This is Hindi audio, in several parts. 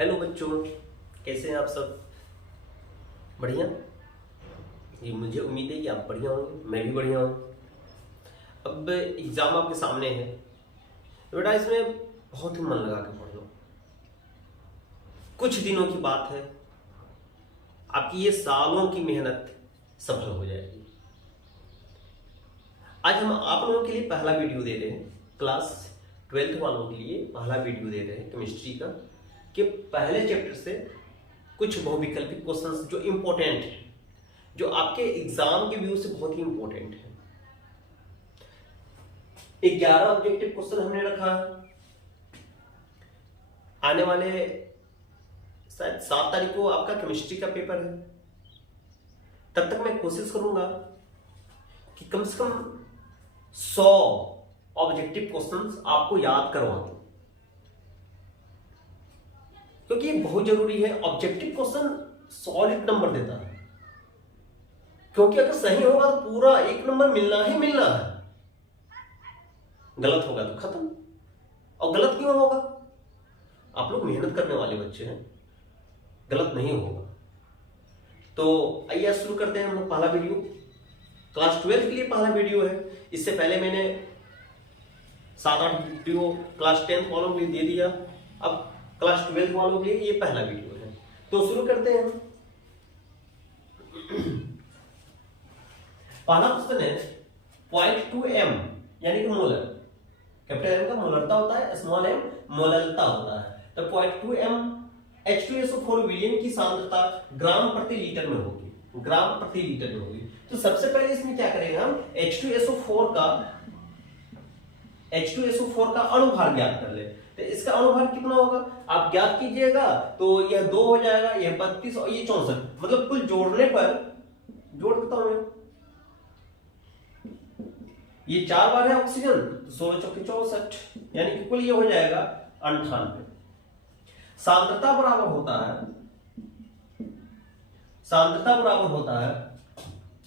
हेलो बच्चों, कैसे हैं आप सब? बढ़िया। ये मुझे उम्मीद है कि आप बढ़िया होंगे, मैं भी बढ़िया हूँ। अब एग्ज़ाम आपके सामने है तो बेटा इसमें बहुत ही मन लगा के पढ़ लो। कुछ दिनों की बात है, आपकी ये सालों की मेहनत सफल हो जाएगी। आज हम आप लोगों के लिए पहला वीडियो दे रहे हैं, क्लास 12th वालों के लिए पहला वीडियो दे रहे हैं केमिस्ट्री का, कि पहले चैप्टर से कुछ बहुविकल्पिक क्वेश्चंस जो इंपॉर्टेंट है, जो आपके एग्जाम के व्यू से बहुत ही इंपॉर्टेंट है। 11 ऑब्जेक्टिव क्वेश्चन हमने रखा है। आने वाले शायद 7 तारीख को आपका केमिस्ट्री का पेपर है। तब तक मैं कोशिश करूंगा कि कम से कम 100 ऑब्जेक्टिव क्वेश्चंस आपको याद करवा दूं, क्योंकि ये बहुत जरूरी है। ऑब्जेक्टिव क्वेश्चन सॉलिड नंबर देता है, क्योंकि अगर सही होगा तो पूरा 1 नंबर मिलना ही मिलना है, गलत होगा तो खत्म। और गलत क्यों होगा? आप लोग मेहनत करने वाले बच्चे हैं, गलत नहीं होगा। तो आइए शुरू करते हैं हम लोग पहला वीडियो। क्लास 12 के लिए पहला वीडियो है। इससे पहले मैंने 7-8 वीडियो क्लास 10 वालों के लिए दे दिया, अब क्लास 12 वालों के लिए ये पहला वीडियो है। तो शुरू करते हैं। पहला क्वेश्चन है 0.2m यानी कि मोलर। कैपिटल एम का मोलरता होता है, स्मॉल एम मोलरता होता है। तो 0.2m H2SO4 विलयन की सांद्रता ग्राम प्रति लीटर में होगी, ग्राम प्रति लीटर में होगी। तो सबसे पहले इसमें क्या करेंगे हम, H2SO4 का अणुभार ज्ञात कर ले। तो इसका अणुभार कितना होगा आप ज्ञात कीजिएगा। तो यह 2 हो जाएगा, यह 32 और ये 64, मतलब कुल जोड़ने पर, जोड़ देता हूं मैं, ये 4 बार है ऑक्सीजन, तो 16 चौके 64, यानी कि कुल ये हो जाएगा 98। सांद्रता बराबर होता है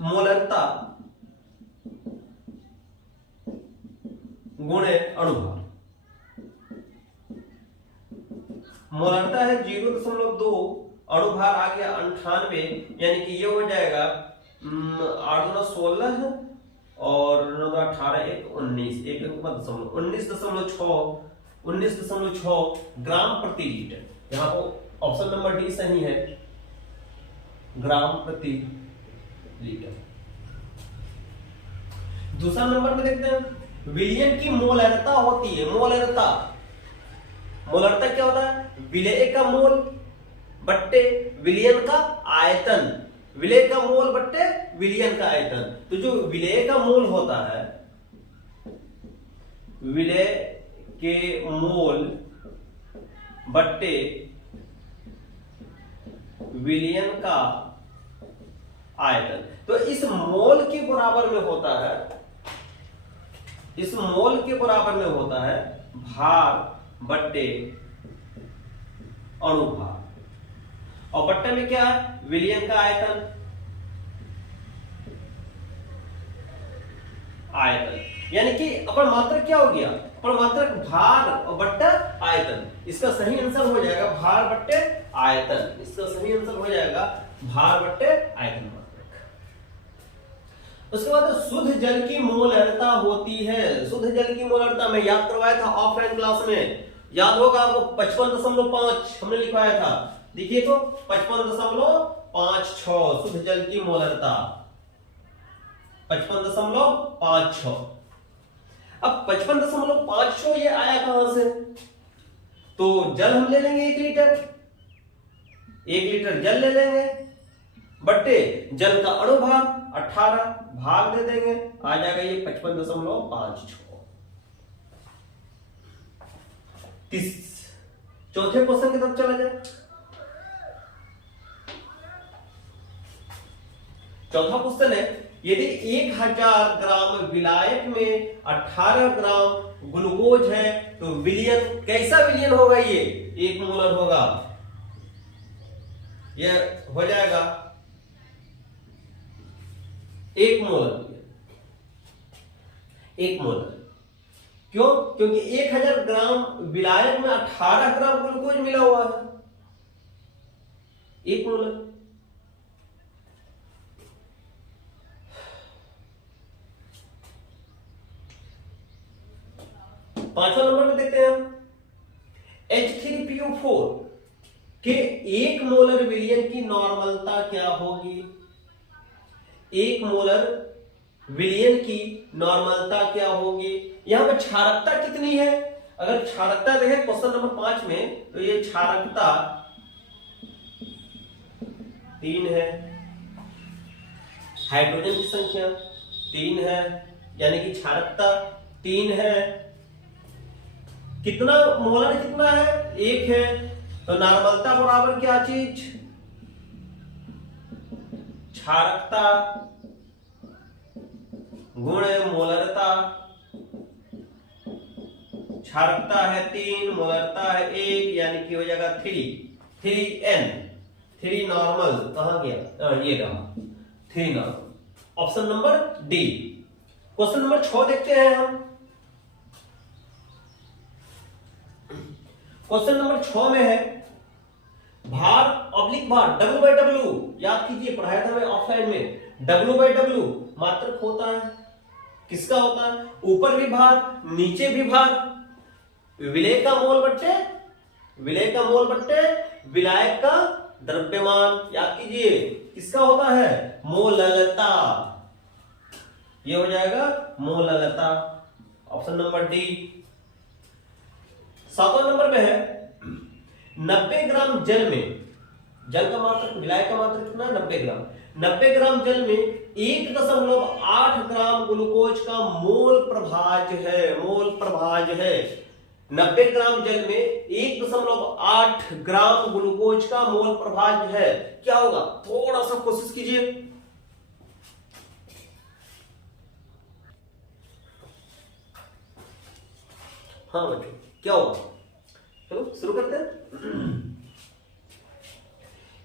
मोलरता गुणे अणुभार। मोलरता है 0.2, अणुभार आ गया 98, यानी कि ये हो जाएगा 8 दूना 16 और 9 दूना 18, 19, 19.6 ग्राम प्रति लीटर। यहाँ पर ऑप्शन नंबर डी सही है, ग्राम प्रति लीटर। दूसरा नंबर में देखते हैं, विलयन की मोलरता होती है। मोलरता क्या होता है? विलय का मोल बट्टे विलयन का आयतन, विलय का मोल बट्टे विलयन का आयतन। तो जो विलय का मोल होता है, विलय के मोल बट्टे विलयन का आयतन, तो इस मोल के बराबर में होता है, इस मोल के बराबर में होता है भार बट्टे अणुभार। और बट्टे में क्या है? विलयन का आयतन, यानी कि अपर मात्रक क्या हो गया? अपर मात्रक भार और बट्टा आयतन। इसका सही आंसर हो जाएगा भार बट्टे आयतन। इसका सही आंसर हो जाएगा भार बट्टे आयतन मात्रक। उसके बाद शुद्ध जल की मोलरता होती है। शुद्ध जल की मोलरता मैं याद करवाया था ऑफलाइन क्लास में, याद होगा आपको, 55.5 हमने लिखवाया था। देखिए तो 55.56 शुद्ध जल की मोलरता, 55.56। अब 55.56 ये आया कहां से? तो जल हम ले लेंगे 1 लीटर, 1 लीटर जल ले लेंगे बट्टे जल का अणुभार 18, भाग दे देंगे, आ जाएगा ये 55.56। चौथे क्वेश्चन की तरफ चला जाए। चौथा क्वेश्चन है, यदि 1000 ग्राम विलायक में 18 ग्राम ग्लूकोज है तो विलयन कैसा विलयन होगा? ये 1 मोलर होगा, यह हो जाएगा 1 मोलर। 1 मोलर क्यों? क्योंकि 1000 ग्राम विलायक में 18 ग्राम ग्लूकोज मिला हुआ है, 1 मोलर। पांचवा नंबर में देखते हैं हम H3PO4 के 1 मोलर विलयन की नॉर्मलता क्या होगी? 1 मोलर विलयन की नॉर्मलता क्या होगी? यहां पर क्षारकता कितनी है? अगर क्षारकता देखें क्वेश्चन नंबर 5 में, तो ये क्षारकता 3 है, हाइड्रोजन की संख्या 3 है, यानी कि क्षारकता 3 है। कितना मोलर कितना है? 1 है। तो नॉर्मलता बराबर क्या चीज? क्षारकता गुण मोलरता। क्षारकता है 3, मोलरता है 1, यानी कि हो जाएगा 3n। 3 नॉर्मल कहां गया? ये रहा 3 normal. Option number D. Question number 6 देखते हैं हम। क्वेश्चन नंबर 6 में है भार ऑब्लिक भार W/W। याद कीजिए, पढ़ाया था मैं ऑफलाइन में। W/W मात्रक होता है, किसका होता है? ऊपर भी भार, नीचे भी भार। विलेय का मोल बट्टे विलायक का द्रव्यमान। याद कीजिए, किसका होता है? मोललता। ये हो जाएगा मोललता। Option number D. 7वां नंबर में है 90 ग्राम जल में, जल का मात्रक, विलायक का मात्रक कितना? 90 ग्राम। 90 ग्राम जल में 1.8 ग्राम ग्लूकोज का मोल प्रभाज है। 90 ग्राम जल में 1.8 ग्राम ग्लूकोज का मोल प्रभाज है। क्या होगा? थोड़ा सा कोशिश कीजिए। हाँ बच्चों, क्या होगा? चलो शुरू करते हैं।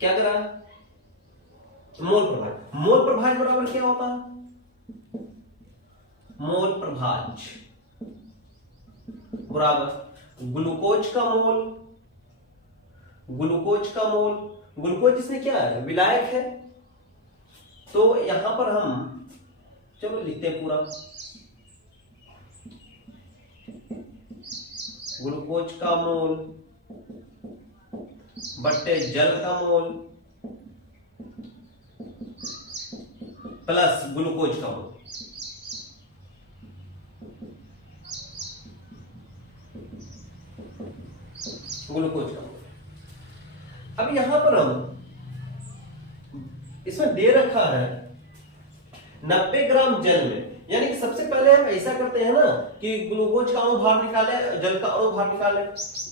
क्या करा? मोल प्रभाज बराबर क्या होता है? मोल प्रभाज बराबर ग्लूकोज का मोल। ग्लूकोज इसमें क्या है? विलायक है। तो यहां पर हम चलो लिखते हैं पूरा। ग्लूकोज का मोल बट्टे जल का मोल प्लस ग्लूकोज का मोल। अब यहां पर हम इसमें दे रखा है 90 ग्राम जल में, यानी कि सबसे पहले हम ऐसा करते हैं ना कि ग्लूकोज का अणुभार निकाले, जल का अणुभार निकाले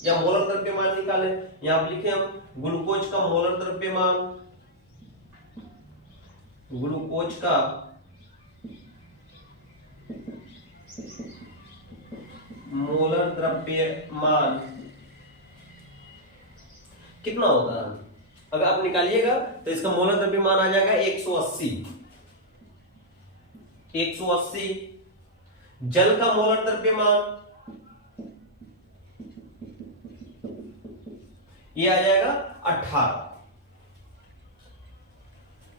या मोलर द्रव्यमान निकाले। यहां लिखे हम ग्लूकोज का मोलर द्रव्यमान, ग्लूकोज का मोलर द्रव्यमान कितना होता है? अगर आप निकालिएगा तो इसका मोलर द्रव्यमान आ जाएगा 180। जल का मोलर द्रव्यमान ये आ जाएगा 18।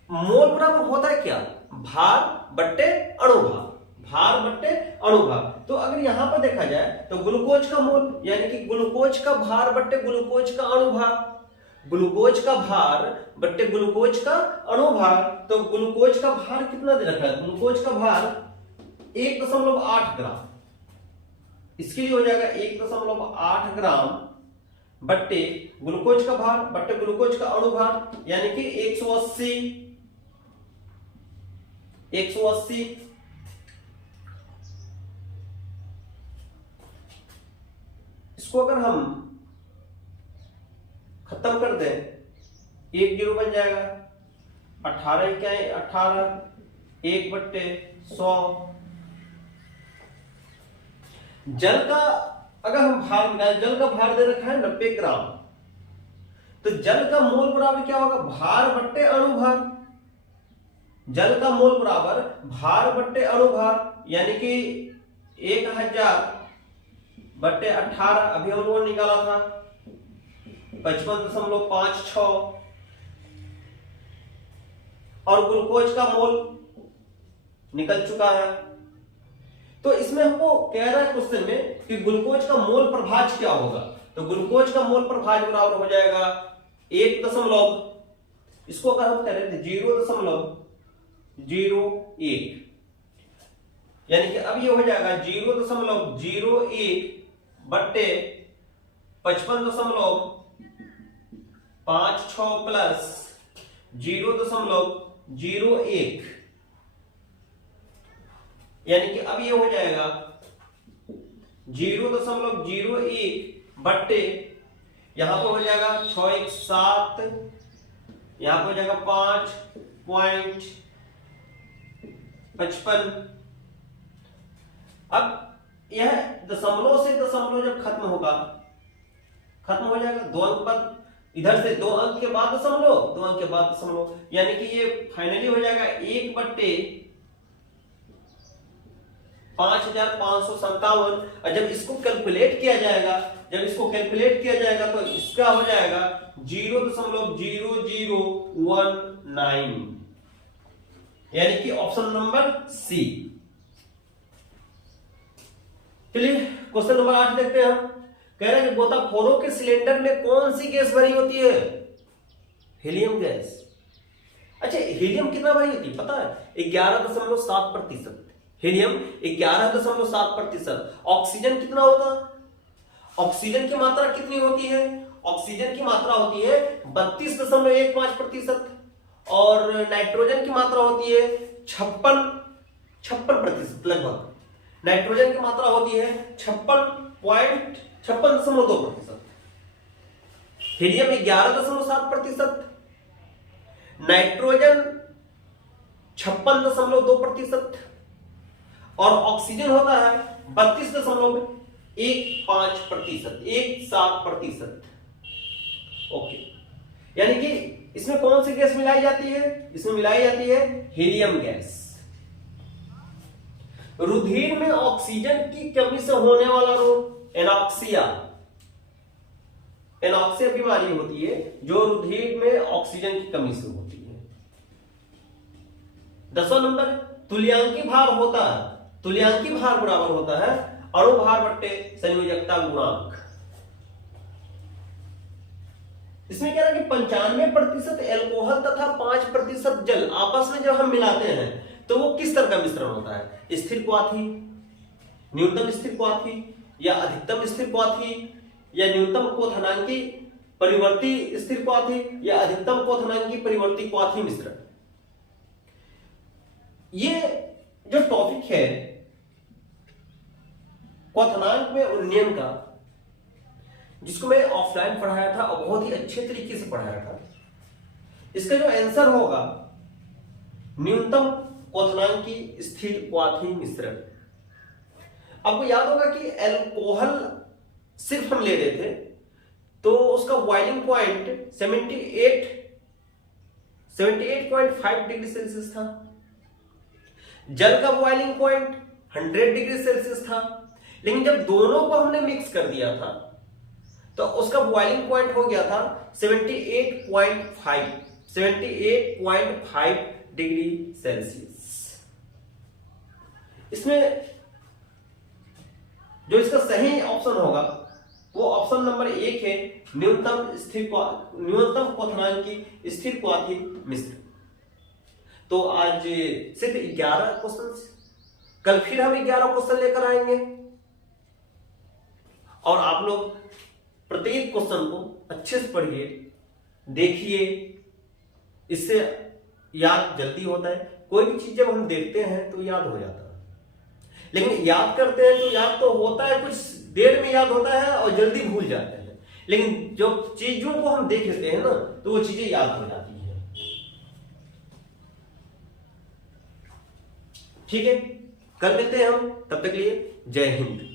मोल बराबर होता है क्या? भार बट्टे अणुभार। तो अगर यहां पर देखा जाए तो ग्लूकोज का मोल, यानी कि ग्लूकोज का भार बट्टे ग्लूकोज का अणुभार, ग्लूकोज का भार बट्टे ग्लूकोज का अणुभार। तो ग्लूकोज का भार कितना दे रखा है? ग्लूकोज का भार 1.8 ग्राम। इसके लिए हो जाएगा 1.8 ग्राम बट्टे ग्लूकोज का भार बट्टे ग्लूकोज का अणुभार, यानी कि 180। इसको अगर हम खत्म कर दें, 1 जीरो बन जाएगा। 18 क्या है? 18 1/100। जल का अगर हम भार निकालें, जल का भार दे रखा है 90 ग्राम, तो जल का मोल बराबर क्या होगा? भार बट्टे अणुभार। जल का मोल बराबर भार बट्टे अणुभार, यानी कि 1000/18। अभी हम लोगों ने निकाला था 55.56। और ग्लूकोज का मोल निकल चुका है। तो इसमें हमको कह रहा है क्वेश्चन में कि ग्लूकोज का मोल प्रभाज्य क्या होगा। तो ग्लूकोज का मोल प्रभाज्य बराबर हो जाएगा 1 इसको अगर हम करें 0.01, यानी कि अब ये हो जाएगा 0.01 बट्टे 55.56 प्लस 0.01, यानी कि अब ये हो जाएगा 0.01 बट्टे, यहां पर हो जाएगा 6 1 7, यहां पर हो जाएगा 5.55। अब यह दशमलव से दशमलव जब खत्म हो जाएगा, 2 अंक पर, इधर से 2 अंक के बाद दशमलव, 2 अंक के बाद दशमलव, यानी कि ये फाइनली हो जाएगा 1 बट्टे 5557। और जब इसको कैलकुलेट किया जाएगा, तो इसका हो जाएगा 0.0019, यानी कि ऑप्शन नंबर सी। चलिए क्वेश्चन नंबर 8 देखते हैं हम। कह रहे हैं कि गोताखोरों के सिलेंडर में कौन सी गैस भरी होती है? Helium gas. अच्छा, हीलियम कितना भरी होती है पता है? 11.7%। हीलियम 11.7%। ऑक्सीजन कितना होता? ऑक्सीजन की मात्रा कितनी होती है? ऑक्सीजन की मात्रा होती है 32.15%, और नाइट्रोजन की मात्रा होती है 56% लगभग। नाइट्रोजन की मात्रा होती है 56.2%। हीलियम 11.7%, नाइट्रोजन 56.2%, और ऑक्सीजन होता है 32.15%। ओके, यानी कि इसमें कौन सी गैस मिलाई जाती है? इसमें मिलाई जाती है हीलियम गैस। रुधिर में ऑक्सीजन की कमी से होने वाला रोग एनॉक्सिया बीमारी होती है, जो रुधिर में ऑक्सीजन की कमी से होती है। 10वां नंबर, तुल्यांकी भार होता है, तुल्यांकी भार बराबर होता है अणु भार बट्टे संयोजकता गुणांक। इसमें क्या है कि 95% एल्कोहल तथा 5% जल आपस में जब हम मिलाते हैं तो वो किस तरह का मिश्रण होता है? स्थिर क्वाथी, न्यूनतम स्थिर क्वाथी, या अधिकतम स्थिर क्वाथी, या न्यूनतम क्वथनांकी परिवर्ती स्थिर क्वाथी, या अधिकतम क्वथनांकी परिवर्ती क्वाथी मिश्रण। ये जो टॉपिक है क्वथनांक में उन्नयन का, जिसको मैं ऑफलाइन पढ़ाया था और बहुत ही अच्छे तरीके से पढ़ाया था, इसका जो आंसर होगा न्यूनतम क्वथनांकी स्थिर क्वाथी मिश्रण। आपको याद होगा कि अल्कोहल सिर्फ हम ले रहे थे तो उसका बॉइलिंग पॉइंट 78.5 डिग्री सेल्सियस था। जल का बॉइलिंग पॉइंट 100 डिग्री सेल्सियस था। लेकिन जब दोनों को हमने मिक्स कर दिया था तो उसका बॉइलिंग पॉइंट हो गया था 78.5 डिग्री सेल्सियस। इसमें जो इसका सही ऑप्शन होगा वो ऑप्शन नंबर 1 है, न्यूनतम क्वथनांकी स्थिर क्वाथी मिश्रण। तो आज सिर्फ 11 क्वेश्चन, कल फिर हम 11 क्वेश्चन लेकर आएंगे और आप लोग प्रत्येक क्वेश्चन को अच्छे से पढ़िए, देखिए, इससे याद जल्दी होता है। कोई भी चीज जब हम देखते हैं तो याद हो जाता है, लेकिन याद करते हैं तो याद तो होता है, कुछ देर में याद होता है और जल्दी भूल जाते हैं। लेकिन जो चीजों को हम देख लेते हैं ना तो वो चीजें याद हो जाती हैं। ठीक है, कल मिलते हैं हम, तब तक के लिए जय हिंद।